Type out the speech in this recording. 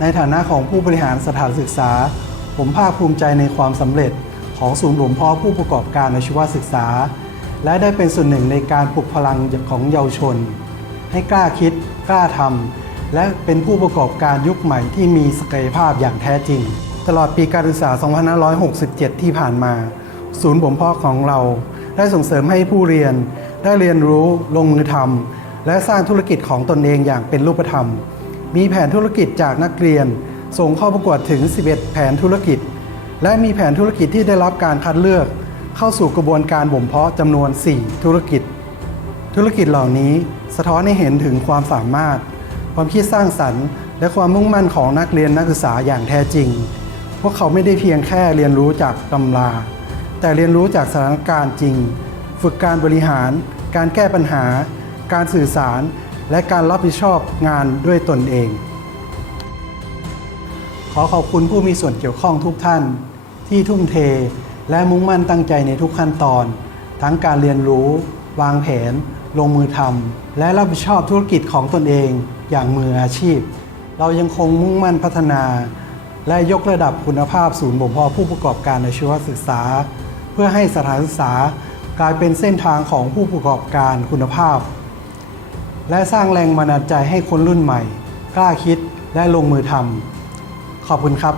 ในฐานะของผู้บริหารสถานศึกษา ผมภาคภูมิใจในความสำเร็จของศูนย์บ่มพาะผู้ประกอบการอาชีวศึกษา และได้เป็นส่วนหนึ่งในการปลุกพลังของเยาวชน ให้กล้าคิด กล้าทำและเป็นผู้ประกอบการยุคใหม่ที่มีศักยภาพอย่างแท้จริง ตลอดปีการศึกษา 2567 ที่ผ่านมา ศูนย์บ่มเพาะของเรา ได้ส่งเสริมให้ผู้เรียน ได้เรียนรู้ ลงมือทำและสร้างธุรกิจของตนเองอย่างเป็นรูปธรรม มีแผนธุรกิจจากนักเรียน ส่งเข้าประกวดถึง 11 แผนธุรกิจ และมีแผนธุรกิจที่ได้รับการคัดเลือก เข้าสู่กระบวนการบ่มเพาะจำนวน 4 ธุรกิจ ธุรกิจเหล่านี้สะท้อนให้เห็นถึงความสามารถ ความคิดสร้างสรรค์ และความมุ่งมั่นของนักเรียนนักศึกษาอย่างแท้จริง พวกเขาไม่ได้เพียงแค่เรียนรู้จากตำรา แต่เรียนรู้จากสถานการณ์จริง ฝึกการบริหาร การแก้ปัญหา การสื่อสาร และการรับผิดชอบงานด้วยตนเอง ขอขอบคุณผู้มีส่วนเกี่ยวข้องทุกท่าน ที่ทุ่มเทและมุ่งมั่นตั้งใจในทุกขั้นตอน ทั้งการเรียนรู้ วางแผน ลงมือทำและรับผิดชอบธุรกิจของตนเองอย่างมืออาชีพ เรายังคงมุ่งมั่นพัฒนา และยกระดับคุณภาพศูนย์บ่มเพาะผู้ประกอบการในชีวศึกษา เพื่อให้สถานศึกษากลายเป็นเส้นทางของผู้ประกอบการคุณภาพ และสร้างแรงบันดาลใจให้คนรุ่นใหม่ กล้าคิดและลงมือทำขอบคุณครับ